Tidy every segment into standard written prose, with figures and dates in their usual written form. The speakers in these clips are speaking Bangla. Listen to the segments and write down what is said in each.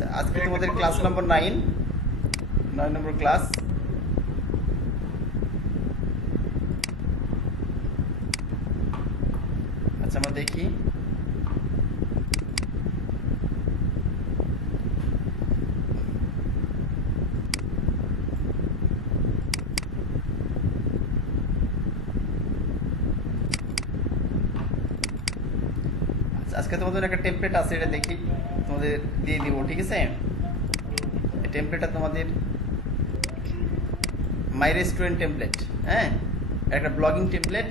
আচ্ছা আজকে তোমাদের ক্লাস নম্বর 9 নম্বর ক্লাস। আচ্ছা আমরা দেখি আজকে তোমাদের একটা টেমপ্লেট আছে, এটা দেখি তোমাদের দিয়ে দিব, ঠিক আছে? এই টেমপ্লেটটা তোমাদের মাই রেস্টুরেন্ট টেমপ্লেট, হ্যাঁ, একটা ব্লগিং টেমপ্লেট।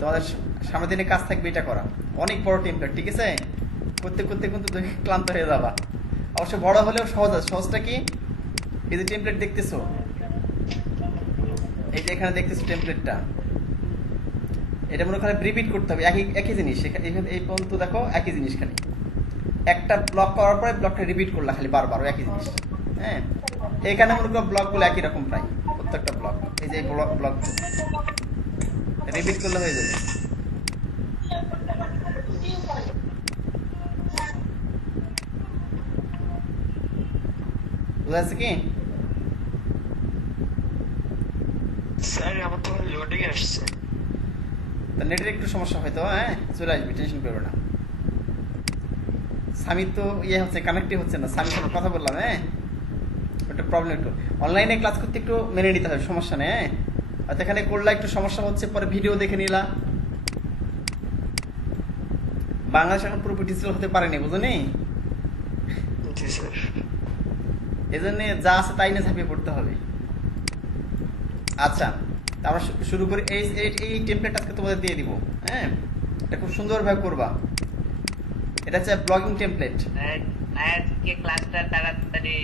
তোমাদের সামনের দিনে কাজ থাকবে এটা করা, অনেক বড় টেমপ্লেট, ঠিক আছে? করতে করতে কিন্তু তুমি ক্লান্ত হয়ে যাবা। অবশ্য বড় হলেও সহজ আছে। সহজটা কি, এই যে টেমপ্লেট দেখতেছো, এই যে এখানে দেখতেছো টেমপ্লেটটা, এটা মনে করে রিপিট করতে হবে একই জিনিস। এই পর্যন্ত দেখো একই জিনিস, খালি একটা ব্লক করার পরে ব্লকটা রিপিট করলা খালি বারবার একই জিনিস, হ্যাঁ। এখানে মনে করো ব্লকগুলো একই রকম প্রায় প্রত্যেকটা ব্লক, এই যে ব্লক রিপিট করলে হয়ে যাবে। বুঝা যাচ্ছে কি? স্যার আমার তো লোডিং আসছে, নেটের একটু সমস্যা হয়তো, হ্যাঁ চলে আসবে, টেনশন করবে না। স্বামী তো ইয়ে হচ্ছে, কানেক্টই হচ্ছে না, স্বামীর সাথে কথা বললাম, হ্যাঁ ওটা প্রবলেম। একটু অনলাইনে ক্লাস করতে একটু মেনে নিতে হবে, সমস্যা নেই, হ্যাঁ। হয়তো এখানে করলে একটু সমস্যা হচ্ছে, পরে ভিডিও দেখে নিলা। বাংলাদেশ এখন পুরোপুরি ডিজিটাল হতে পারেনি, বুঝলি? জি স্যার। এই জন্য যা আছে তাই নিয়ে ঝাঁপিয়ে পড়তে হবে। আচ্ছা আমরা শুরু করি। এই টেমপ্লেট আজকে তোমাদের দিয়ে দিব, হ্যাঁ। এটা খুব সুন্দরভাবে করবা। এটা হচ্ছে ব্লগিং টেমপ্লেট। আজকে ক্লাসটা তাড়াতাড়ি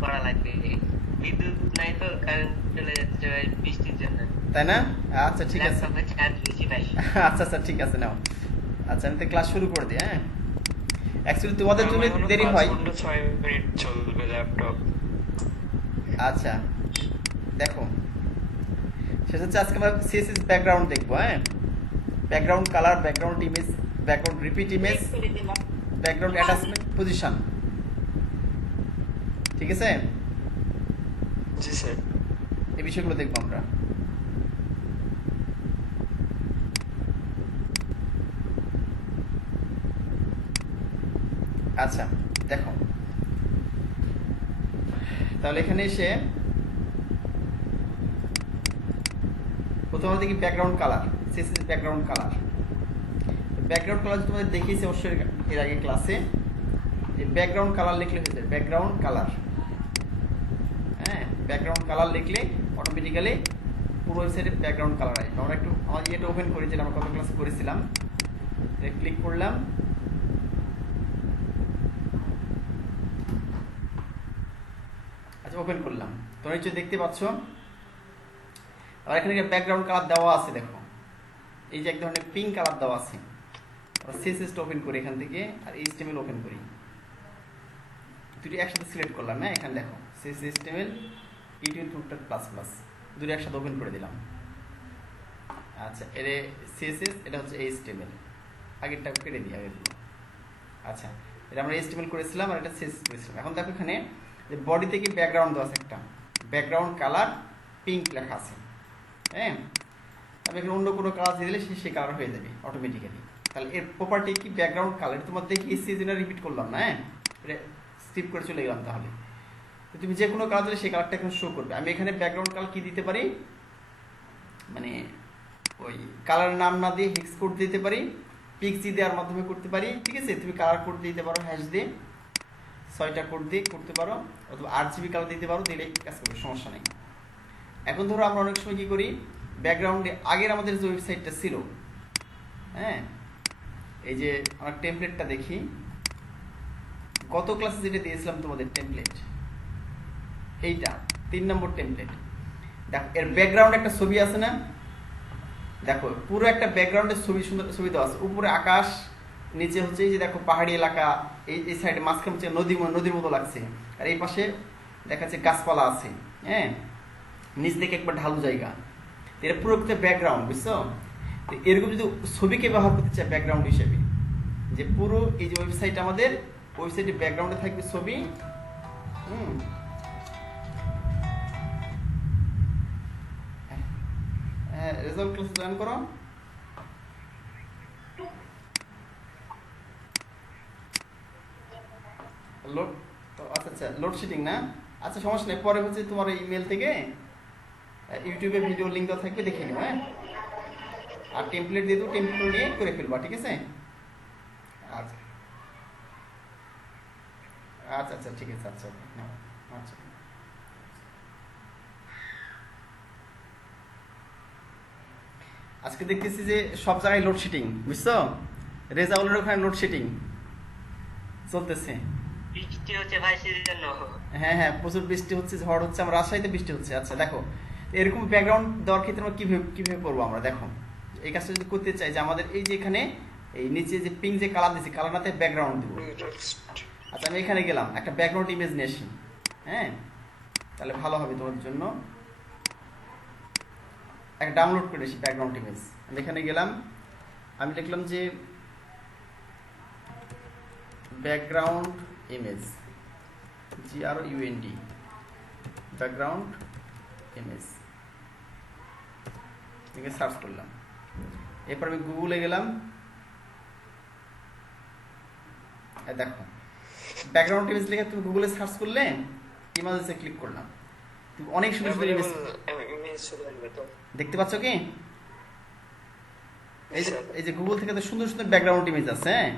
করা লাগবে, বিদ্যুৎ নাই তো, কারেন্ট চলে যাচ্ছে বৃষ্টির জন্য, তাই না? আচ্ছা ঠিক আছে, চার্জ বেশি নাই। আচ্ছা আচ্ছা ঠিক আছে, নাও। আচ্ছা আমি তো ক্লাস শুরু করে দিই, হ্যাঁ। অ্যাকচুয়ালি তোমাদের জন্য দেরি হয়। 6 মিনিট চলবে ল্যাপটপ। আচ্ছা দেখো, সেটা হচ্ছে আজকে আমরা সিএসএস ব্যাকগ্রাউন্ড দেখবো, হ্যাঁ। Background colour, background image, background repeat image, background attachment, position, ঠিক আছে? জি স্যার। এই বিষয়গুলো দেখবো আমরা। আচ্ছা দেখো, তাহলে এখানে এসে প্রথমে দেখি background colour, CSS background colour. Background colour তোমাদের দেখিয়েছি অবশ্যই এর আগে ক্লাসে। এই ব্যাকগ্রাউন্ড কালার লিখলে হয়ে যাবে ব্যাকগ্রাউন্ড কালার, হ্যাঁ। ব্যাকগ্রাউন্ড কালার লিখলে অটোমেটিক্যালি পুরো ওয়েবসাইটে ব্যাকগ্রাউন্ড কালার আসবে। আমরা একটু আমার ইয়েটা ওপেন করি, যেটা আমরা কত ক্লাসে করেছিলাম। ক্লিক করলাম, আচ্ছা ওপেন করলাম। তোমরা নিশ্চয়ই দেখতে পাচ্ছ। আর এখানে ব্যাকগ্রাউন্ড কালার দেওয়া আছে, দেখো এই যে এক ধরনের পিঙ্ক কালার দেওয়া আছে। আমরা সিএসএস ওপেন করি এখান থেকে, আর এইচটিএমএল ওপেন করি, দুটি একসাথে সিলেক্ট করলাম, হ্যাঁ। এখানে দেখো সিএসএস, এইচটিএমএল, E22++, দুটি একসাথে ওপেন করে দিলাম। আচ্ছা এর সিএসএস, এটা হচ্ছে এইচটিএমএল, আগেরটা কেটে দিই আগেরগুলো। আচ্ছা এটা আমরা এইচটিএমএল করেছিলাম আর এটা সিএসএস করেছিলাম। এখন দেখো এখানে যে বডিতে কি ব্যাকগ্রাউন্ড দেওয়া আছে, একটা ব্যাকগ্রাউন্ড কালার পিঙ্ক লেখা আছে, হ্যাঁ। আমি এখানে অন্য কোনো কালার দিয়ে দিলে সেই কালার হয়ে যাবে অটোমেটিক্যালি। তাহলে এর প্রপার্টি কি, ব্যাকগ্রাউন্ড কালার। তোমার দেখি এই সিজনে রিপিট করলাম না, হ্যাঁ, এটা স্কিপ করে চলে গেলাম। তাহলে তুমি যে কোনো কালার দিলে সেই কালারটা এখানে শো করবে। আমি এখানে ব্যাকগ্রাউন্ড কালার কি দিতে পারি, মানে ওই কালার নাম না দিয়ে হেক্স কোড দিতে পারি, পিক্সি দেওয়ার মাধ্যমে করতে পারি, ঠিক আছে? তুমি কালার কোড দিতে পারো, হ্যাশ দিয়ে 6টা কোড দিয়ে করতে পারো, অথবা RGB কালার দিতে পারো, দিলে কাজ করবে, সমস্যা নেই। এখন ধরো আমরা অনেক সময় কি করি, ব্যাকগ্রাউন্ডে আগের আমাদের যে ওয়েবসাইটটা ছিল, হ্যাঁ, এই যে আমরা টেমপ্লেটটা দেখি, গত ক্লাসে যেটা দিয়েছিলাম তোমাদের টেমপ্লেট, এইটা 3 নম্বর টেমপ্লেট। দেখো এর ব্যাকগ্রাউন্ডে একটা ছবি আছে না, দেখো পুরো একটা ব্যাকগ্রাউন্ডের সুন্দর ছবি দেওয়া আছে। উপরে আকাশ, নিচে হচ্ছে এই যে দেখো পাহাড়ি এলাকা, এই সাইডে মাঝখানে হচ্ছে নদীর মতো লাগছে, আর এই পাশে দেখা যাচ্ছে গাছপালা আছে, হ্যাঁ, নিচ থেকে একবার ঢালু জায়গা। এটা পুরো একটা ব্যাকগ্রাউন্ড, বুঝছো? এরকম যদি ছবিকে ব্যবহার করতে চাই ব্যাকগ্রাউন্ড হিসেবে, যে পুরো এই যে ওয়েবসাইট আমাদের ওয়েবসাইটে ব্যাকগ্রাউন্ডে থাকবে ছবি। হ্যাঁ, রেজাল্ট ক্লাস জয়েন করো। লোড, আচ্ছা আচ্ছা, লোডশেডিং না? আচ্ছা সমস্যা নেই, পরে হচ্ছে তোমার ইমেল থেকে ইউটিউবে ভিডিও লিঙ্ক দেওয়া থাকবে, দেখে নিও। হ্যাঁ, আর টেমপ্লেট দিয়ে দেবো, টেমপ্লেট নিয়ে করে ফেলবা, ঠিক আছে? আচ্ছা আচ্ছা আচ্ছা, ঠিক আছে। আচ্ছা আচ্ছা, আজকে দেখতেছি যে সব জায়গায় লোডশেডিং, বুঝছো? রেজাউলের ওখানে লোডশেডিং চলতেছে। বৃষ্টি হচ্ছে ভাই, সেজন্য। হ্যাঁ হ্যাঁ, প্রচুর বৃষ্টি হচ্ছে, ঝড় হচ্ছে, আমার রাজশাহীতে বৃষ্টি হচ্ছে। আচ্ছা দেখো, এরকম ব্যাকগ্রাউন্ড দেওয়ার ক্ষেত্রে আমরা কিভাবে করবো আমরা, দেখো এই কাজটা যদি করতে চাই, যে আমাদের এই যে এখানে এই নিচে যে পিঙ্ক যে কালার দিচ্ছি, কালারটাতে ব্যাকগ্রাউন্ড দিব। আচ্ছা আমি এখানে গেলাম, একটা ব্যাকগ্রাউন্ড ইমেজ নিয়ে আসি। হ্যাঁ, তাহলে ভালো হবে তোমাদের জন্য। একটা ডাউনলোড করে আসি ব্যাকগ্রাউন্ড ইমেজ। আমি এখানে গেলাম, আমি লিখলাম যে background image, GRUND, background image, search করলাম। এরপর আমি গুগলে গেলাম, দেখো ব্যাকগ্রাউন্ড ইমেজ লিখে তুমি গুগলে সার্চ করলে ইমেজে ক্লিক করলাম, তুমি অনেক সুন্দর সুন্দর ইমেজ দেখতে পাচ্ছ কি? এই যে গুগল থেকে তো সুন্দর সুন্দর ব্যাকগ্রাউন্ড ইমেজ আছে। হ্যাঁ,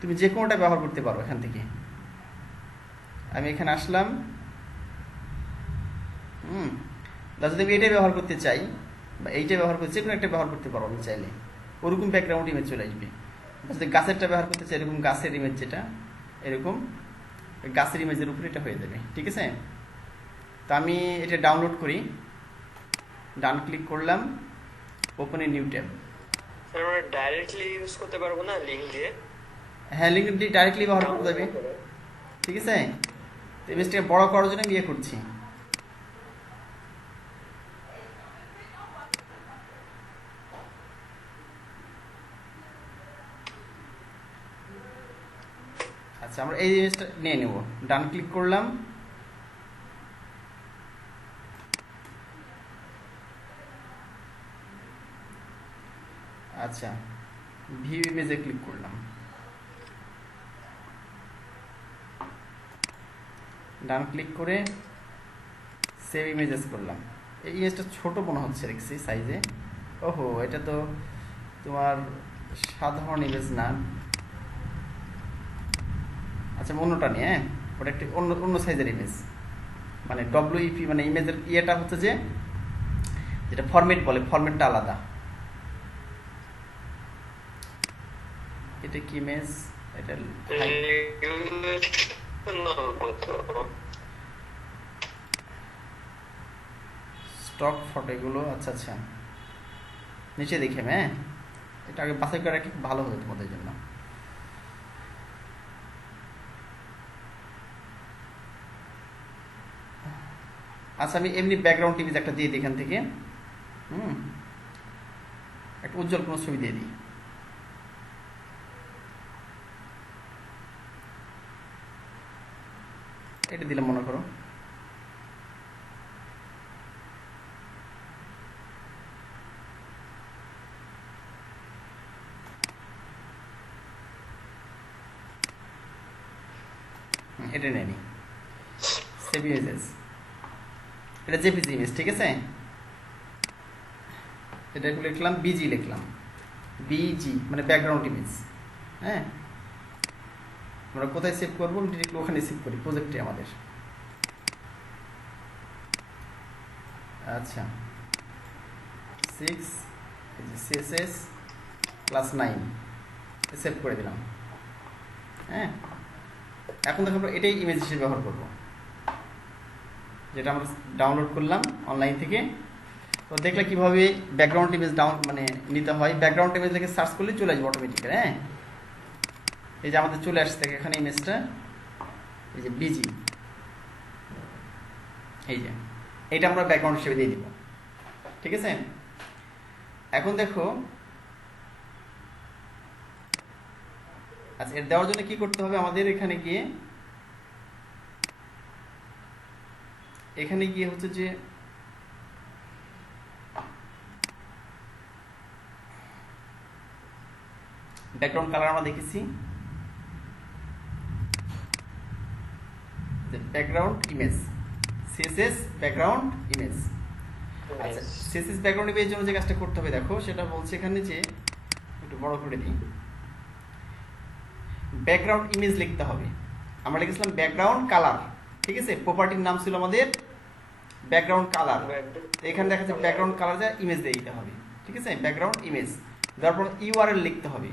তুমি যে কোনোটা ব্যবহার করতে পারো এখান থেকে। আমি এখানে আসলাম, যদি আমি এটাই ব্যবহার করতে চাই বা এইটা ব্যবহার করতে, যে কোনো একটা ব্যবহার করতে পারো আমি চাইলে, ওরকম ব্যাকগ্রাউন্ড ইমেজ চলে আসবে। যদি গাছেরটা ব্যবহার করতে চাই, এরকম গাছের ইমেজ, যেটা এরকম গাছের ইমেজের উপরে এটা হয়ে যাবে, ঠিক আছে? তো আমি এটা ডাউনলোড করি, ডান ক্লিক করলাম, open a new tab. Directly use করতে পারবো না লিংক দিয়ে? হ্যাঁ, লিংক দিয়ে ডাইরেক্টলি ব্যবহার করতে যাবে, ঠিক আছে? ইমেজটাকে বড় করার জন্য আমি ইয়ে করছি। আচ্ছা, আমরা এই ইমেজটা নিয়ে নেব, ডান ক্লিক করলাম, আচ্ছা ভিউ ইমেজে ক্লিক করলাম, ডান ক্লিক করে সেভ ইমেজেস করলাম। এই ইমেজটা ছোট মনে হচ্ছে দেখছি সাইজে। ওহো, এটা তো তোমার সাধারণ ইমেজ না। আচ্ছা অন্যটা নিয়ে, হ্যাঁ, ওটা একটি অন্য সাইজের ইমেজ, মানে WEP, মানে ইমেজের ইয়েটা হচ্ছে যে যেটা ফরম্যাট বলে, ফরম্যাটটা আলাদা। এটা কি ইমেজ? এটা স্টক ফটো এগুলো। আচ্ছা আচ্ছা, নিচে দেখে, হ্যাঁ এটা আগে বাছাই করা কি ভালো হতো তোমাদের জন্য। আচ্ছা আমি এমনি ব্যাকগ্রাউন্ড ইমেজ একটা দিয়ে দিই এখান থেকে। একটা উজ্জ্বল কোনো ছবি দিয়ে দিই। এটা দিলাম মনে করো। এটা নেই, সেভ ইমেজেস, এটা জেপিজি ইমেজ, ঠিক আছে? এটা লিখলাম বিজি, লিখলাম বিজি মানে ব্যাকগ্রাউন্ড ইমেজ। হ্যাঁ, আমরা কোথায় সেভ করবো? ডিরেক্টলি ওখানে সেভ করি, প্রজেক্টে আমাদের। আচ্ছা 6 CSS +9 সেভ করে দিলাম। হ্যাঁ, এখন দেখো আমরা এটাই ইমেজ হিসেবে ব্যবহার করব, যেটা আমরা ডাউনলোড করলাম অনলাইন থেকে। তো দেখলে কিভাবে ব্যাকগ্রাউন্ড ইমেজ মানে নিতে হয়। ব্যাকগ্রাউন্ড ইমেজ লিখে সার্চ করলে চলে আসবে অটোমেটিক। হ্যাঁ, এই যে আমাদের চলে আসছে এখানে ইমেজটা, এই যে বিজি, এই যে এটা আমরা ব্যাকগ্রাউন্ড হিসেবে দিয়ে দিব, ঠিক আছে? এখন দেখো আচ্ছা, এর দেওয়ার জন্য কি করতে হবে আমাদের? এখানে গিয়ে হচ্ছে যে ব্যাকগ্রাউন্ড কালার আমরা দেখেছি, background image, CSS background image. আচ্ছা, সিএসএস ব্যাকগ্রাউন্ড ইমেজের জন্য যে কাজটা করতে হবে দেখো, সেটা বলছে এখানে যে, একটু বড় করে দিই, ব্যাকগ্রাউন্ড ইমেজ লিখতে হবে। আমরা লিখেছিলাম ব্যাকগ্রাউন্ড কালার, ঠিক আছে? প্রপার্টির নাম ছিল আমাদের ব্যাকগ্রাউন্ড কালার। এখানে দেখা যাচ্ছে ব্যাকগ্রাউন্ড কালার যা ইমেজ দিয়ে দিতে হবে, ঠিক আছে? ব্যাকগ্রাউন্ড ইমেজ দেওয়ার পর ইউআরএল লিখতে হবে।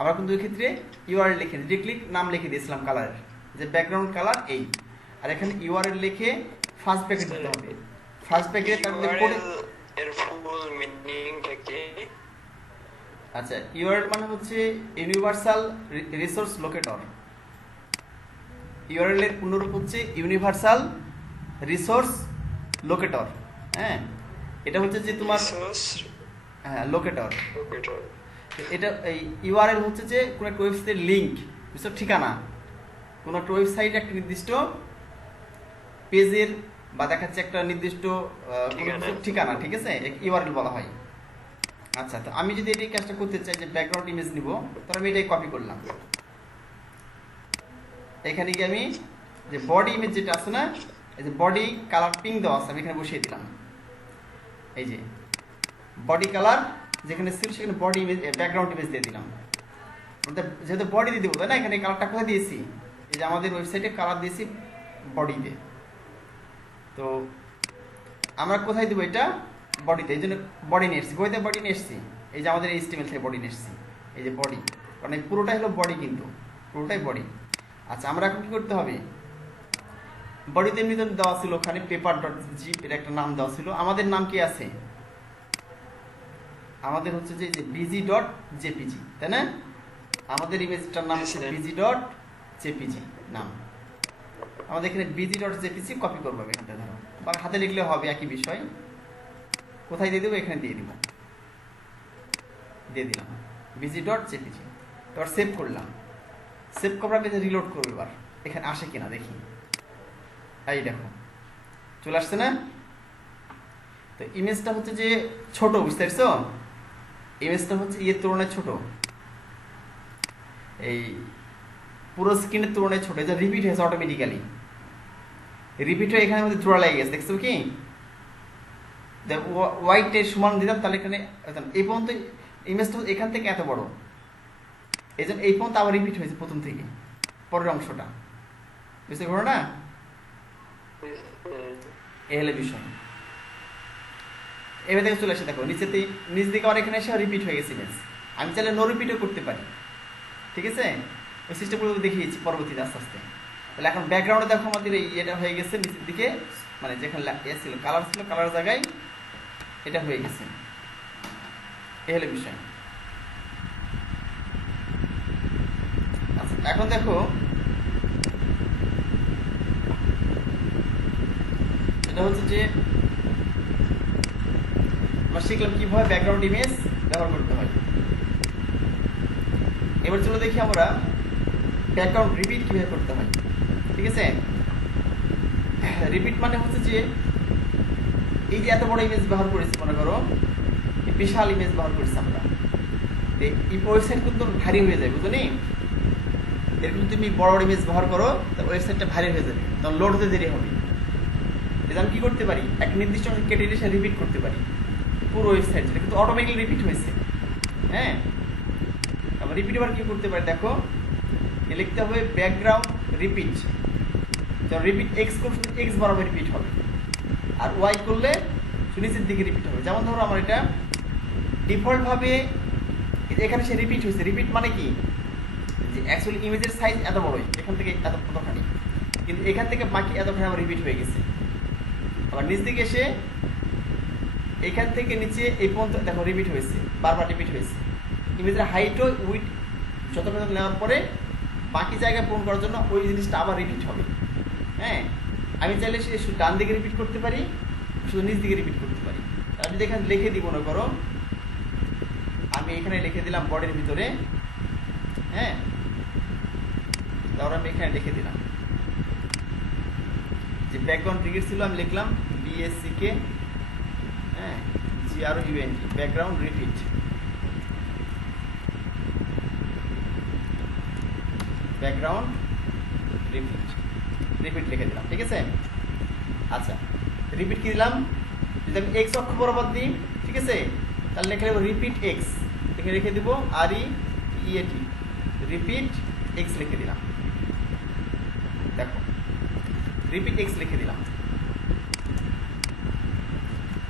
আমরা কিন্তু এই ক্ষেত্রে ইউআরএল লিখে ডিরেক্টলি নাম লিখে দিয়েছিলাম কালারের, যে ব্যাকগ্রাউন্ড কালার এই। আর এখানে ইউআরএল লিখে ফার্স্ট ব্র্যাকেট দিতে হবে। ফার্স্ট ব্র্যাকেট তারপরে কোড এর ফুল মিনিংটা কি? আচ্ছা, ইউআরএল মানে হচ্ছে ইউনিভার্সাল রিসোর্স লোকেটর। ইউআরএল এর পূর্ণরূপ হচ্ছে ইউনিভার্সাল রিসোর্স লোকেটর। হ্যাঁ, এটা হচ্ছে যে তোমার লোকেটর। এটা এই ইউআরএল হচ্ছে যে কোনো একটা ওয়েবসাইটের লিঙ্ক, বুঝছো? ঠিকানা, কোনো একটা ওয়েবসাইট একটা নির্দিষ্ট পেজের বা দেখাচ্ছে একটা নির্দিষ্ট ঠিকানা, ঠিক আছে? ইউআরএল বলা হয়। আচ্ছা, তো আমি যদি এই কাজটা করতে চাই যে ব্যাকগ্রাউন্ড ইমেজ নিব, তাহলে আমি এটাই কপি করলাম। এখানে গিয়ে আমি যে বডি ইমেজ যেটা আছে না, এই যে বডি কালার পিঙ্ক দেওয়া আছে, আমি এখানে বসিয়ে দিলাম। এই যে বডি কালার যেখানে ছিল সেখানে বডি ইমেজ, ব্যাকগ্রাউন্ড ইমেজ দিয়ে দিলাম। যেহেতু বডি দিয়ে দেবো, তাই না? এখানে কালারটা কোথায় দিয়েছি? এই যে আমাদের ওয়েবসাইটে কালার দিয়েছি বডিতে। তো আমরা কোথায় দেবো এটা? বডিতে। এই জন্য বডি নিয়ে এসছি, বইতে বডি নিয়ে এসছি। এই যে আমাদের HTML থেকে বডি নিয়ে এসছি, এই যে বডি, কারণ এই পুরোটাই হলো বডি, কিন্তু পুরোটাই বডি। আচ্ছা, আমরা এখন কি করতে হবে? বডিতে এমনি দেওয়া ছিল ওখানে paper.zip এর একটা নাম দেওয়া ছিল। আমাদের নাম কি আছে? আমাদের হচ্ছে যে bg.jpg, তাই না? আমাদের ইমেজটার নাম হচ্ছে bg.jpg নাম। আমাদের এখানে bg.jpg কপি করবো এখানটা, ধরো, বা হাতে লিখলে হবে, একই বিষয়। কোথায় দিয়ে দেবো? এখানে দিয়ে দিব, দিয়ে দিলাম bg.jpg। তারপর সেভ করলাম। সেভ করার পরে রিলোড করবো। এবার এখানে আসে কিনা দেখি। এই দেখো, চলে আসছে না? তো ইমেজটা হচ্ছে যে ছোট, বুঝতে পারছো? ইমেজটা হচ্ছে এর তুলনায় ছোট, এই পুরো স্ক্রিনের তুলনায় ছোট। এটা রিপিট হয়েছে অটোমেটিক্যালি, রিপিট হয়ে এখানে মধ্যে জোড়া লেগে গেছে, দেখছো কি? হোয়াইটের সমান দিলাম, তাহলে এখানে এই পর্যন্ত ইমেজটা এখান থেকে এত বড়, এই জন্য এই পর্যন্ত আবার রিপিট হয়েছে প্রথম থেকে পরের অংশটা, বুঝতে পারো না? এই হলো বিষয়। এবার থেকে চলে আসে, দেখো নিচেতে, নিচ দিকে আবার এখানে এসে রিপিট হয়ে গেছে ইমেজ। আমি চাইলে নো রিপিটও করতে পারি, ঠিক আছে? ওই সিস্টেমগুলো দেখিয়েছি পরবর্তীতে আস্তে আস্তে। তাহলে এখন ব্যাকগ্রাউন্ডে দেখো আমাদের এই এটা হয়ে গেছে নিচের দিকে, মানে যেখানে ছিল কালার ছিল, কালার জায়গায় এটা হয়ে গেছে। এই হলো বিষয়। আচ্ছা, এখন দেখো এটা হচ্ছে যে আমরা শিখলাম কিভাবে ব্যাকগ্রাউন্ড ইমেজ ব্যবহার করতে হয়। এবার চলো দেখি আমরা ব্যাকগ্রাউন্ড রিপিট কিভাবে করতে হয়, ঠিক আছে? রিপিট মানে হচ্ছে যে এই যে এত বড় ইমেজ ব্যবহার করেছি, মনে করো বিশাল ইমেজ ব্যবহার করেছি আমরা, এই ওয়েবসাইট কিন্তু ভারী হয়ে যায়, বুঝলো নি? এরকম তুমি বড় বড় ইমেজ ব্যবহার করো, তার ওয়েবসাইটটা ভারী হয়ে যাবে, তখন লোড হতে দেরি হবে। এটা আমি কি করতে পারি? এক নির্দিষ্ট কেটে এসে রিপিট করতে পারি পুরো ওয়েবসাইট, যেটা কিন্তু অটোমেটিক্যালি রিপিট হয়েছে। হ্যাঁ, আবার রিপিট আবার কি করতে পারি? দেখো, লিখতে হবে ব্যাকগ্রাউন্ড রিপিট। রিপিট এক্স করলে এক্স বরাবর রিপিট হবে, আর ওয়াই করলে নিচের দিকে রিপিট হবে। যেমন ধরো আমার এটা ডিফল্ট ভাবে এখানে সে রিপিট হয়েছে। রিপিট মানে কি? যে অ্যাকচুয়ালি ইমেজের সাইজ এত বড়ই, এখান থেকে এতখানি, কিন্তু এখান থেকে বাকি এতখানি আমার রিপিট হয়ে গেছে। আবার নিচ দিকে এসে এখান থেকে নিচে এই পর্যন্ত দেখো রিপিট হয়েছে, বারবার রিপিট হয়েছে। ইমেজের হাইট ও উইড যতক্ষণ নেওয়ার পরে বাকি জায়গায় পূরণ করার জন্য ওই জিনিসটা আবার রিপিট হবে। হ্যাঁ, আমি চাইলে শুধু ডান দিকে রিপিট করতে পারি, শুধু নিচ দিকে রিপিট করতে পারি। আমি যদি এখানে লিখে দিব, মনে করো আমি এখানে লিখে দিলাম বডির ভিতরে, হ্যাঁ, তারপর আমি এখানে লিখে দিলাম যে ব্যাকগ্রাউন্ড রিপিট ছিল, আমি লিখলাম BACK, হ্যাঁ, GROUND, background repeat. Background repeat, repeat লিখে দিলাম, ঠিক আছে। আচ্ছা, রিপিট কি দিলাম, যদি আমি এক্স অক্ষ বরাবর দিই, ঠিক আছে, তাহলে লিখে দেবো রিপিট এক্স, লিখে রেখে দিব REPEAT, রিপিট এক্স লিখে দিলাম। দেখো রিপিট এক্স লিখে দিলাম।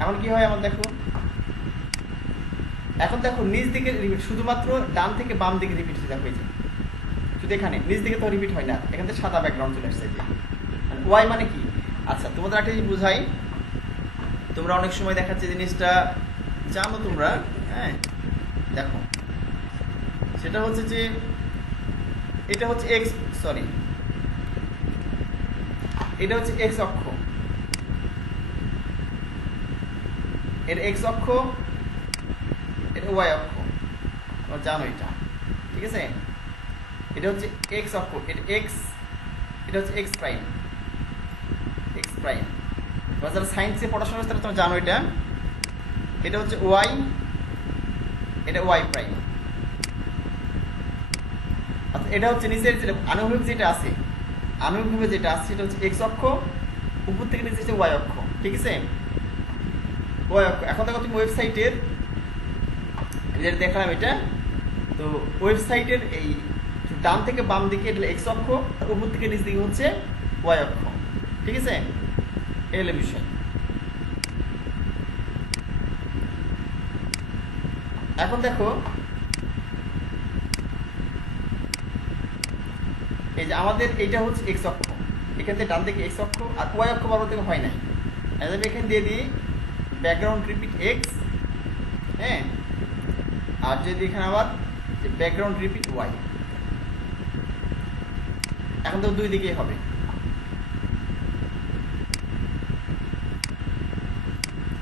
এখন কি হয় আমার, দেখো এখন দেখো নিচ দিকে রিপিট, শুধুমাত্র ডান থেকে বাম দিকে রিপিট দেখো, এই যে শুধু এখানে নিচ দিকে তো রিপিট হয় না, এখান থেকে সাদা ব্যাকগ্রাউন্ড চলে আসছে। ওয়াই মানে কি, আচ্ছা তোমাদের একটা জিনিস বুঝাই, তোমরা অনেক সময় দেখাচ্ছে জিনিসটা জানো তোমরা, হ্যাঁ, দেখো সেটা হচ্ছে যে এটা হচ্ছে এক্স, সরি এটা হচ্ছে এক্স অক্ষ, এটা এক্স অক্ষ, এটা ওয়াই অক্ষ, তোমরা জানো এটা, ঠিক আছে। এটা হচ্ছে এক্স অক্ষ, এটা এক্স, এটা হচ্ছে এক্স প্রাইম, এক্স প্রাইম। এবার যারা সায়েন্সে পড়াশোনা করছে তারা তোমরা জানো এটা, এটা হচ্ছে ওয়াই, এটা ওয়াই প্রাইম। আচ্ছা, এটা হচ্ছে নিচের যেটা আনুভূমিক যেটা আছে, আনুভূমিকভাবে যেটা আছে সেটা হচ্ছে এক্স অক্ষ, উপর থেকে নিচে হচ্ছে ওয়াই অক্ষ, ঠিক আছে, ওয়াই অক্ষ। এখন দেখো তুমি ওয়েবসাইটের যেটা দেখলাম এটা, তো ওয়েবসাইটের এই ডান থেকে বাম দিকে এটা এক্স অক্ষ, আর উপর থেকে নিচ দিকে হচ্ছে ওয়াই অক্ষ, ঠিক আছে, এই হলো বিষয়। এখন দেখো এই যে আমাদের এইটা হচ্ছে এক্স অক্ষ, এখান থেকে ডান দিকে এক্স অক্ষ, আর ওয়াই অক্ষ বরাবর থেকে হয় নাই, আমি এখানে দিয়ে দিই ব্যাকগ্রাউন্ড রিপিট এক্স, হ্যাঁ, আর যদি এখানে আবার যে ব্যাকগ্রাউন্ড রিপিট ওয়াই, এখন তো দুই দিকেই হবে।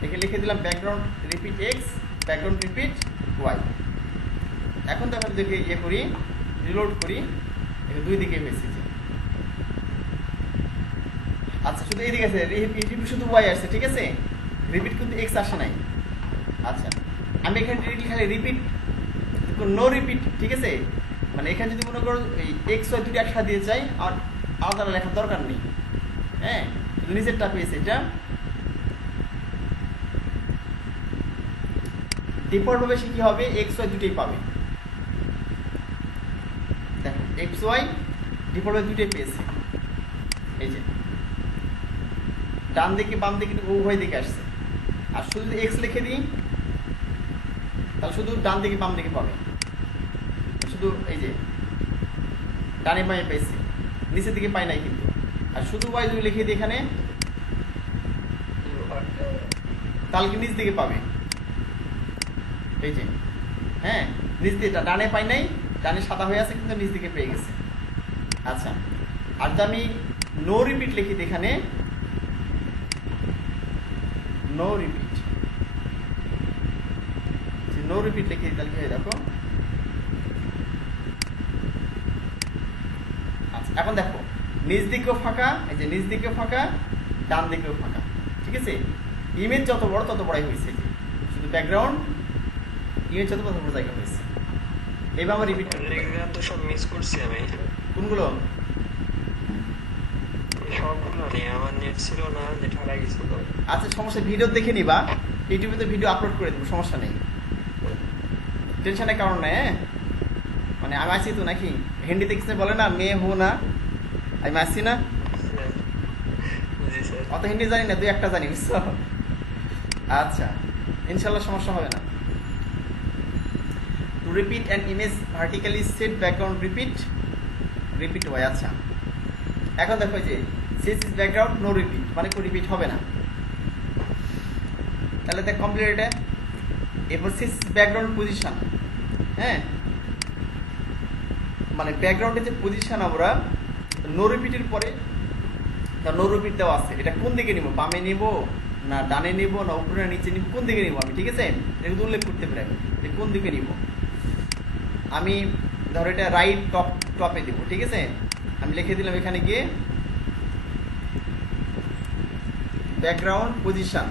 এখানে লিখে দিলাম background repeat X, background repeat Y. এখন তো আমরা দেখে ইয়ে করি, রিলোড করি, এখানে দুই দিকে হয়েছে। আচ্ছা, শুধু এইদিকে আছে রিপিট, শুধু ওয়াই আসছে, ঠিক আছে, রিপিট কিন্তু এক্স আসে নাই। আচ্ছা, আমি এখানে খালি রিপিট, নো রিপিট, ঠিক আছে, মানে এখানে যদি মনে করো এই এক্স ওয়াই দুটি একসাথে দিয়ে চাই, আর আলাদা লেখার দরকার নেই, হ্যাঁ, নিচেরটা পেয়েছে এটা ডিফল্ট ভাবে সে কি হবে, এক্স ওয়াই দুটোই পাবে। দেখো এক্স ওয়াই ডিফল্ট ভাবে দুটোই পেয়েছে, এই যে ডান দিকে বাম দিকে উভয় দিকে আসছে। আর শুধু যদি এক্স লিখে দিই তাহলে শুধু ডান দিকে বাম দিকে পাবে, শুধু এই যে ডানে বামে পেয়েছি, নিচের দিকে পাই নাই কিন্তু। আর শুধু ওয়াই যদি লিখে দিই এখানে তাহলে কি নিচ দিকে পাবে, এই যে, হ্যাঁ, নিচ দিকে ডানে পাই নাই, ডানে সাদা হয়ে আছে কিন্তু নিচ দিকে পেয়ে গেছে। আচ্ছা, আর যদি আমি নো রিপিট লিখি এখানে, নো রিপিট, নো রিপিট লিখে তাহলে কি হয় দেখো। আচ্ছা, এখন দেখো নিচ দিকেও ফাঁকা, এই যে নিচ দিকেও ফাঁকা, ডান দিকেও ফাঁকা, ঠিক আছে। ইমেজ যত বড় তত বড়াই হয়েছে, শুধু ব্যাকগ্রাউন্ড ইমেজ যত বড় জায়গা হয়েছে। এবার আমার রিপিট তো সব মিস করছি আমি, কোনগুলো, সবগুলো নেই, আমার নেট ছিল না, নেট হারাই গেছিল। আচ্ছা, সমস্যা, ভিডিও দেখে নিবা, ইউটিউবে তো ভিডিও আপলোড করে দেবো, সমস্যা নেই, টেনশনের কারণ নেই। হ্যাঁ, মানে আমি আছি তো নাকি, হিন্দিতে কিছু বলে না, মেয়ে হো না, আমি আসছি না, জি স্যার। অত হিন্দি জানি না, দুই একটা জানি, বুঝছো। আচ্ছা, ইনশাল্লাহ সমস্যা হবে না। To repeat an image vertically set background repeat, repeat হয়। আচ্ছা, এখন দেখো যে this is background no repeat, মানে কোনো রিপিট হবে না, তাহলে দেখ কমপ্লিট এটা। এরপর সিস ব্যাকগ্রাউন্ড পজিশন, হ্যাঁ, মানে ব্যাকগ্রাউন্ডের যে পজিশন আমরা নো রিপিটের পরে নো রিপিট দেওয়া আছে, এটা কোন দিকে নিব, বামে নিব না ডানে নিব না উপরে না নিচে নিব, কোন দিকে নিব আমি, ঠিক আছে, এটা কিন্তু উল্লেখ করতে পারি যে কোন দিকে নিব। আমি ধরো এটা রাইট টপে দিব, ঠিক আছে, আমি লিখে দিলাম এখানে গিয়ে background position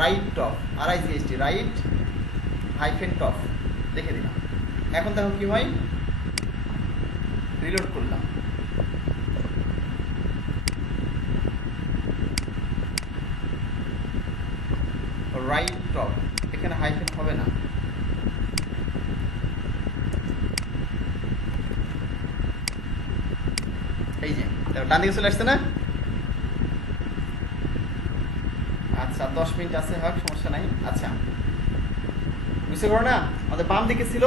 right top RIGHT right hyphen top লিখে দিলাম। এখন দেখো কি হয়, রিলোড করলাম, রাইট টপ, এখানে হাইফেন হবে না, এই যে ডান দিকে চলে আসছে না। আচ্ছা 10 মিনিট আছে, হোক সমস্যা নাই। আচ্ছা বুঝতে পারো না, আমাদের বাম দিকে ছিল,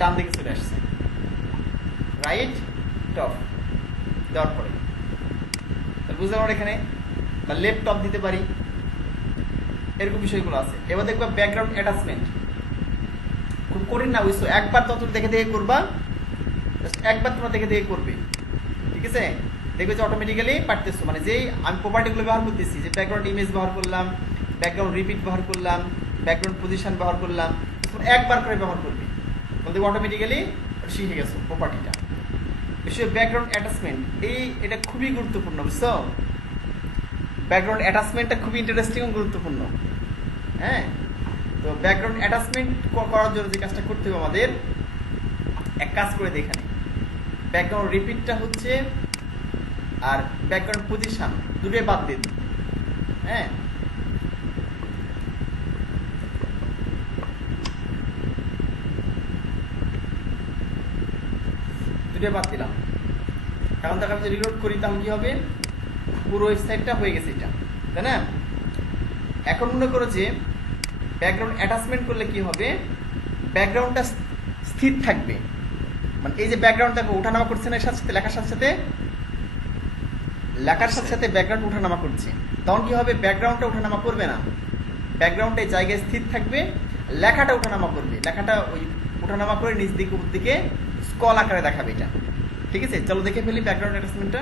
ডান দিকে চলে আসছে, রাইট টপ দেওয়ার পরে বুঝতে পারো এখানে, বা লেফট টপ দিতে পারি, এরকম বিষয়গুলো আছে। এবার দেখবা ব্যাকগ্রাউন্ড অ্যাটাচমেন্ট, খুব কঠিন না বুঝছো, একবার তত দেখে দেখে করবা, একবার তোমরা দেখে দেখে করবে, ঠিক আছে? দেখবে যে অটোমেটিক্যালি পারতেছো, মানে যেই আমি প্রপার্টিগুলো ব্যবহার করতেছি, যে ব্যাকগ্রাউন্ড ইমেজ ব্যবহার করলাম, ব্যাকগ্রাউন্ড রিপিট ব্যবহার করলাম, ব্যাকগ্রাউন্ড পজিশন ব্যবহার করলাম, একবার করে ব্যবহার করবে, বলতে অটোমেটিক্যালি শিখে গেছো প্রপার্টিটা। বিষয় ব্যাকগ্রাউন্ড অ্যাটাচমেন্ট, এটা খুবই গুরুত্বপূর্ণ বুঝছো, ব্যাকগ্রাউন্ড অ্যাটাচমেন্টটা খুবই ইন্টারেস্টিং এবং গুরুত্বপূর্ণ। হ্যাঁ, তো ব্যাকগ্রাউন্ড অ্যাটাচমেন্ট করার জন্য যে কাজটা করতে হবে আমাদের, এক কাজ করে দেখানে ব্যাকগ্রাউন্ড রিপিটটা হচ্ছে আর ব্যাকগ্রাউন্ড পজিশন দুটোই বাদ দিন। হ্যাঁ, দুটোই বাদ দিলাম, কারণ দেখো আমি যদি রিলোড করি তাহলে কি হবে, পুরো ওয়েবসাইটটা হয়ে গেছে এটা, তাই না? এখন মনে করো যে ব্যাকগ্রাউন্ড অ্যাটাচমেন্ট করলে কি হবে, ব্যাকগ্রাউন্ডটা স্থির থাকবে, মানে এই যে ব্যাকগ্রাউন্ডটা ওঠানামা করছে না, এর সাথে সাথে লেখার সাথে সাথে ব্যাকগ্রাউন্ড ওঠানামা করছে, তখন কি হবে, ব্যাকগ্রাউন্ডটা ওঠানামা করবে না, ব্যাকগ্রাউন্ডটা এই জায়গায় স্থির থাকবে, লেখাটা ওঠানামা করবে, লেখাটা ওই ওঠানামা করে নিচ দিকে উপর দিকে স্ক্রল আকারে দেখাবে এটা, ঠিক আছে? চলো দেখে ফেলি ব্যাকগ্রাউন্ড অ্যাটাচমেন্টটা।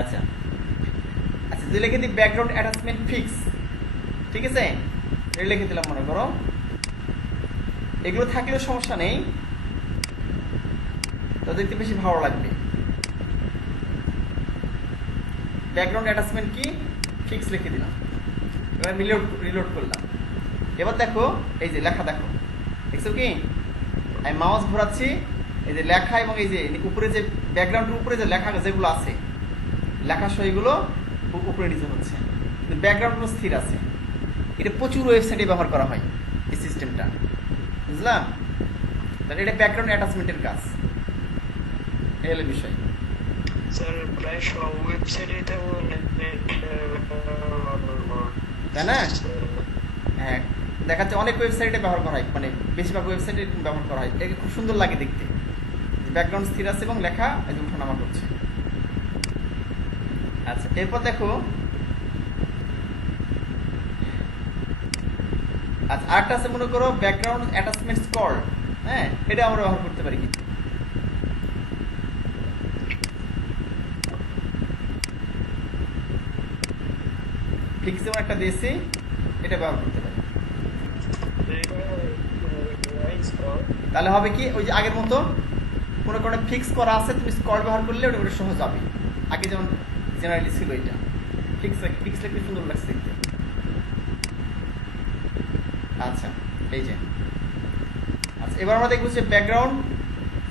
আচ্ছা আচ্ছা, যে লিখে দিই ব্যাকগ্রাউন্ড অ্যাটাচমেন্ট ফিক্স, ঠিক আছে? এটা লিখে দিলাম, মনে করো এগুলো থাকলেও সমস্যা নেই, তো দেখতে বেশি ভালো লাগবে। ব্যাকগ্রাউন্ড অ্যাটাচমেন্ট কি, ফিক্স লিখে দিলাম, এবার রিলোড করলাম। এবার দেখো এই যে লেখা, দেখো দেখছো কি, আমি মাউস ঘোরাচ্ছি, এই যে লেখা এবং এই যে উপরে যে ব্যাকগ্রাউন্ডের উপরে যে লেখা যেগুলো আছে, লেখা সহ এগুলো উপরে নিচে হচ্ছে, ব্যাকগ্রাউন্ডগুলো স্থির আছে। এটা প্রচুর ওয়েবসাইটে ব্যবহার করা হয় এই সিস্টেমটা, বুঝলাম? তাহলে এটা ব্যাকগ্রাউন্ড অ্যাটাচমেন্টের কাজ, এই হলো বিষয়। স্যার প্রায় সব ওয়েবসাইটে তাই না? হ্যাঁ, দেখাচ্ছে অনেক ওয়েবসাইটে ব্যবহার করা হয়, মানে বেশিরভাগ ওয়েবসাইটে ব্যবহার করা হয়, এটা খুব সুন্দর লাগে দেখতে, ব্যাকগ্রাউন্ড স্থির আছে এবং লেখা এই যে ওঠানামা করছে। আচ্ছা, এরপর দেখো, আচ্ছা আরেকটা আছে, মনে করো ব্যাকগ্রাউন্ড অ্যাটাচমেন্ট স্কল, হ্যাঁ, এটা আমরা ব্যবহার করতে পারি কিন্তু, ফিক্সেও একটা দিয়েছি, এটা ব্যবহার করতে পারি। তাহলে হবে কি, ওই যে আগের মতো কোনো কোনো ফিক্স করা আছে, তুমি স্কল ব্যবহার করলে ওটা ওটা সহজ হবে, আগে যেমন জেনারেলি ছিল, এটা ফিক্স লিখতে সুন্দর লাগছে দেখতে। আচ্ছা এই যে, আচ্ছা এবার আমরা দেখবো যে background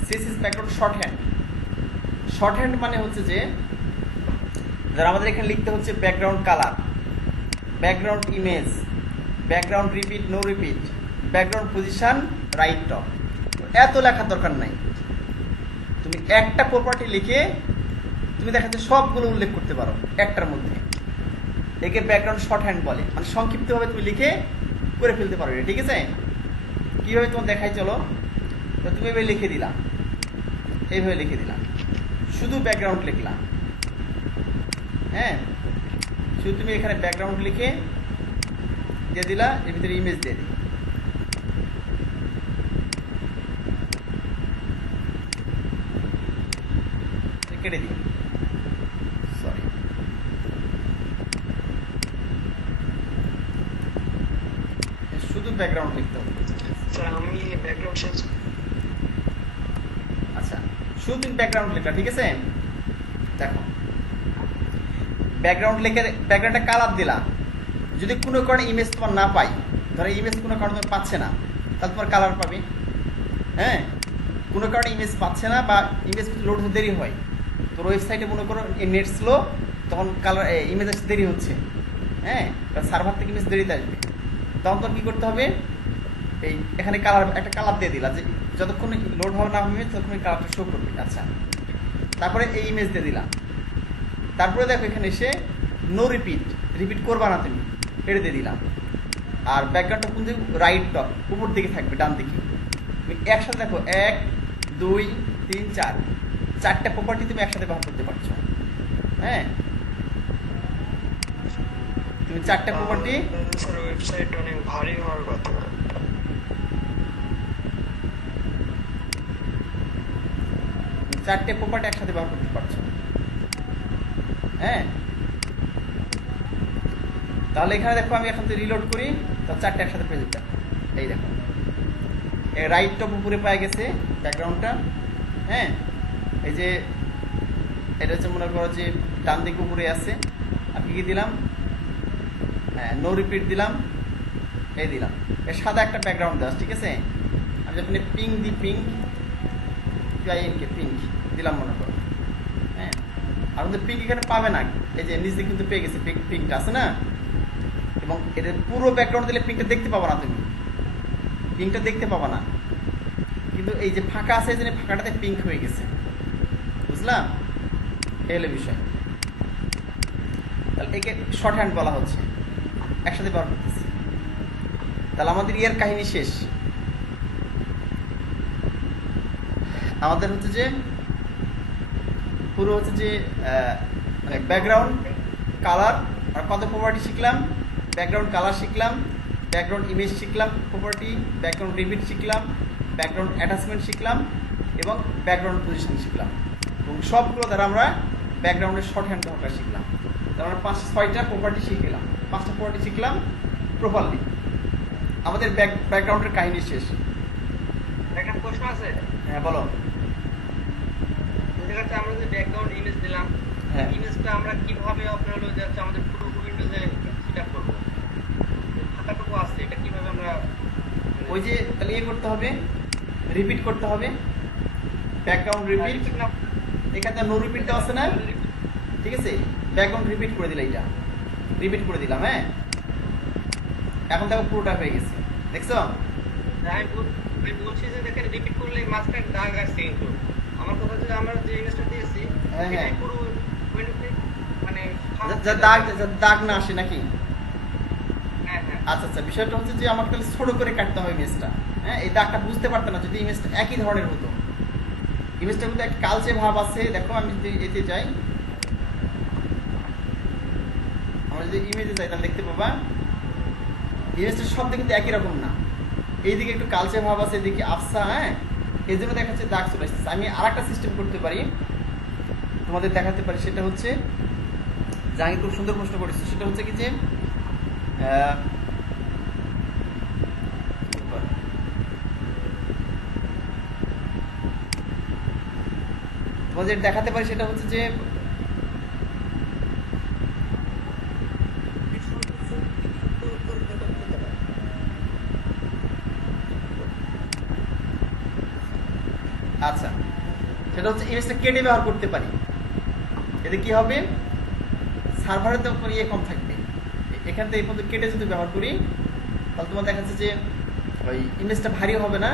CSS background shorthand মানে হচ্ছে যে, যারা আমাদের এখানে লিখতে হচ্ছে background colour, background image, background repeat no repeat, background position right top, এত লেখার দরকার নাই, তুমি একটা প্রপার্টি লিখে তুমি দেখা যাচ্ছে সবগুলো উল্লেখ করতে পারো একটার মধ্যে, একে ব্যাকগ্রাউন্ড শর্ট হ্যান্ড বলে, মানে সংক্ষিপ্তভাবে তুমি লিখে করে ফেলতে পারো, ঠিক আছে? কিভাবে তোমার দেখাই, চলো, তো তুমি এভাবে লিখে দিলাম, এইভাবে লিখে দিলাম, শুধু ব্যাকগ্রাউন্ড লিখলাম, হ্যাঁ, শুধু তুমি এখানে ব্যাকগ্রাউন্ড লিখে দিয়ে দিলা, এর ভিতরে ইমেজ দিয়ে দিই, কেটে দিই, সরি, শুধু ব্যাকগ্রাউন্ড লিখতে হবে। স্যার আমি ব্যাকগ্রাউন্ড চেঞ্জ। আচ্ছা, শুধু তুমি ব্যাকগ্রাউন্ড লেখা, ঠিক আছে? দেখো, ব্যাকগ্রাউন্ড লিখে ব্যাকগ্রাউন্ডটা কালার দিলা। যদি কোনো কারণে ইমেজ তোমার না পাই, ধরো ইমেজ কোনো কারণে তোমার পাচ্ছে না, তাহলে তোমার কালার পাবে। হ্যাঁ, কোনো কারণে ইমেজ পাচ্ছে না বা ইমেজ লোড হতে দেরি হয়, তোর ওয়েবসাইটে মনে করো নেট স্লো, তখন কালার ইমেজ আসতে দেরি হচ্ছে। হ্যাঁ, সার্ভার থেকে ইমেজ দেরিতে আসবে, তখন তোর কী করতে হবে, এই এখানে কালার একটা কালার দিয়ে দিলা, যে যতক্ষণ লোড হবে না ইমেজ ততক্ষণ কালারটা শো করবে। আচ্ছা, তারপরে এই ইমেজ দিয়ে দিলাম। তারপরে দেখো এখানে এসে নো রিপিট, রিপিট করবা না তুমি, এটা দিয়ে দিলাম। আর ব্যাকগ্রাউন্ডটা কোন দিকে, রাইট টপ উপর দিকে থাকবে, ডান দিকে। তুমি একসাথে দেখো 1 2 3 4 চারটা প্রপার্টি তুমি একসাথে ব্যবহার করতে পারছো। হ্যাঁ, তুমি চারটা প্রপার্টি, স্যার ওয়েবসাইট অনেক ভারী হওয়ার কথা। চারটে প্রপার্টি একসাথে ব্যবহার করতে পারছো। হ্যাঁ, তাহলে এখানে দেখো আমি এখন থেকে রিলোড করি, তো চারটে একসাথে পেয়ে যেতে। এই দেখো, এই রাইট টপ উপরে পায়ে গেছে ব্যাকগ্রাউন্ডটা। হ্যাঁ, এই যে এটা হচ্ছে মনে করো যে ডান দিকে উপরে আছে। আর কি দিলাম, হ্যাঁ নো রিপিট দিলাম, এই দিলাম। এর সাদা একটা ব্যাকগ্রাউন্ড দেওয়া, ঠিক আছে? আমি যখন পিঙ্ক দিই, পিঙ্ক পিআইএনকে পিঙ্ক দিলাম মনে করো। হ্যাঁ, আর আমাদের পিঙ্ক এখানে পাবে না, এই যে নিচে কিন্তু পেয়ে গেছে পিঙ্কটা আছে না, এবং এটা পুরো ব্যাকগ্রাউন্ড দিলে পিঙ্কটা দেখতে পাবা না, তুমি পিঙ্কটা দেখতে পাবা না, কিন্তু এই যে ফাঁকা আছে এই জন্য ফাঁকাটাতে পিঙ্ক হয়ে গেছে। বুঝলাম? এই হলো বিষয়। তাহলে একে শর্ট হ্যান্ড বলা হচ্ছে, একসাথে ব্যবহার করতেছি। তাহলে আমাদের ইয়ের কাহিনী শেষ। আমাদের হচ্ছে যে পুরো হচ্ছে যে মানে ব্যাকগ্রাউন্ড কালার আর কত প্রপার্টি শিখলাম, ব্যাকগ্রাউন্ড কালার শিখলাম, ব্যাকগ্রাউন্ড ইমেজ শিখলাম প্রপার্টি, ব্যাকগ্রাউন্ড রিপিট শিখলাম, ব্যাকগ্রাউন্ড অ্যাটাচমেন্ট শিখলাম এবং ব্যাকগ্রাউন্ড পজিশন শিখলাম, এবং সবগুলো দ্বারা আমরা ব্যাকগ্রাউন্ডের শর্ট হ্যান্ড ব্যবহারটা শিখলাম। তার আমরা 5-6টা প্রপার্টি শিখলাম, 5টা প্রপার্টি শিখলাম প্রপারলি। আমাদের ব্যাকগ্রাউন্ডের কাহিনী শেষ। একটা প্রশ্ন আছে। হ্যাঁ বলো। যেটাতে আমরা যে ব্যাকগ্রাউন্ড ইমেজ দিলাম, হ্যাঁ, ইমেজটা আমরা কিভাবে আপলোড হয়ে যাচ্ছে আমাদের পুরো উইন্ডোজে সেটআপ করব? ফাঁকাটুকু আছে, এটা কিভাবে আমরা ওই যে তাহলে ইয়ে করতে হবে, রিপিট করতে হবে, ব্যাকগ্রাউন্ড রিপিট। এখানে নো রিপিট দেওয়া আছে না, ঠিক আছে? ব্যাকগ্রাউন্ড রিপিট করে দিলে, এটা রিপিট করে দিলাম। হ্যাঁ, এখন দেখো পুরোটা হয়ে গেছে, দেখছো? আমি বলছি যে দেখেন রিপিট করলে মাঝখানে দাগ আসছে, কিন্তু আমার কথা হচ্ছে আমরা যে ইমেজটা দিয়েছি হ্যাঁ, হ্যাঁ, এটাই পুরো উইন্ডোতে মানে দাগ না আসে নাকি? হ্যাঁ হ্যাঁ আচ্ছা আচ্ছা, বিষয়টা হচ্ছে যে আমাকে তাহলে ছোট করে কাটতে হবে ইমেজটা। হ্যাঁ, এই দাগটা বুঝতে পারতাম না যদি ইমেজটা একই ধরনের হতো। ইমেজটার মধ্যে একটা কালচে ভাব আছে, দেখো আমি যদি এতে যাই, আমরা যদি ইমেজে যাই তাহলে দেখতে পাবা ইমেজটা সব দিকে কিন্তু একই রকম না, এইদিকে একটু কালচে ভাব আছে, এদিকে আফসা। হ্যাঁ, এই জন্য দেখা যাচ্ছে দাগ চলে আসছে। আমি আর একটা সিস্টেম করতে পারি, তোমাদের দেখাতে পারি। সেটা হচ্ছে, জাহাঙ্গীর খুব সুন্দর প্রশ্ন করেছে, সেটা হচ্ছে কি যে তোমাদের দেখাতে পারি, সেটা হচ্ছে যে আচ্ছা, সেটা হচ্ছে ইমেজটা কেটে ব্যবহার করতে পারি। এতে কি হবে, সার্ভারের তো ইয়ে কম থাকবে। এখান থেকে এই পর্যন্ত কেটে যদি ব্যবহার করি, তাহলে তোমার দেখা যাচ্ছে যে ওই ইমেজটা ভারী হবে না,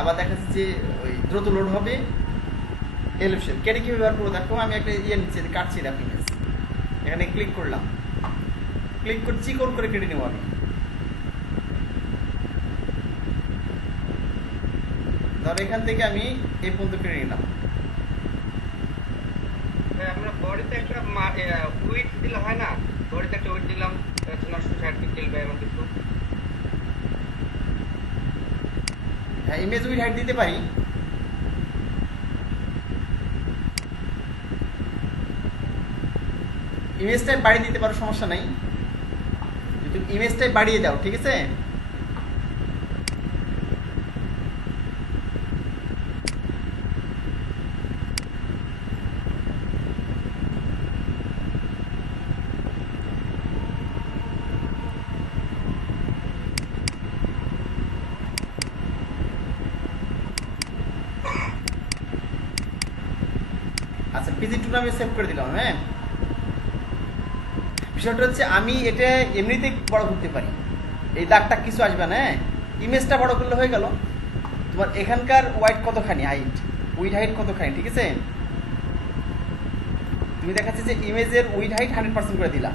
আবার দেখা যাচ্ছে যে ওই দ্রুত লোড হবে। এলিপশন কেটে কি ব্যবহার করবো, দেখো আমি একটা ইয়ে নিচ্ছি, কাটছি, দেখো ইমেজ, এখানে ক্লিক করলাম, ক্লিক করে চিকন করে কেটে নেবো আমি। ধর এখান থেকে আমি এই পর্যন্ত কেটে নিলাম। আমরা বডিতে একটা উইথ দিলে হয় না, বডিতে একটা উইথ দিলাম 960 পিক্সেল বা এমন কিছু। হ্যাঁ, ইমেজ উইথ হাইট দিতে পারি। ইমেজটাই বাড়িয়ে দিতে পারো, সমস্যা নাই। যদি ইমেজটাই বাড়িয়ে দাও, ঠিক আছে? PG2 নামে সেভ করে দিলাম। হ্যাঁ, বিষয়টা হচ্ছে আমি এটা এমনিতেই বড় করতে পারি, এই দাগটা কিছু আসবে না। হ্যাঁ, ইমেজটা বড় করলে হয়ে গেল। তোমার এখানকার ওয়াইড কতখানি, হাইট, উইড হাইট কতখানি, ঠিক আছে? তুমি দেখাচ্ছে যে ইমেজের উইড হাইট 100% করে দিলা।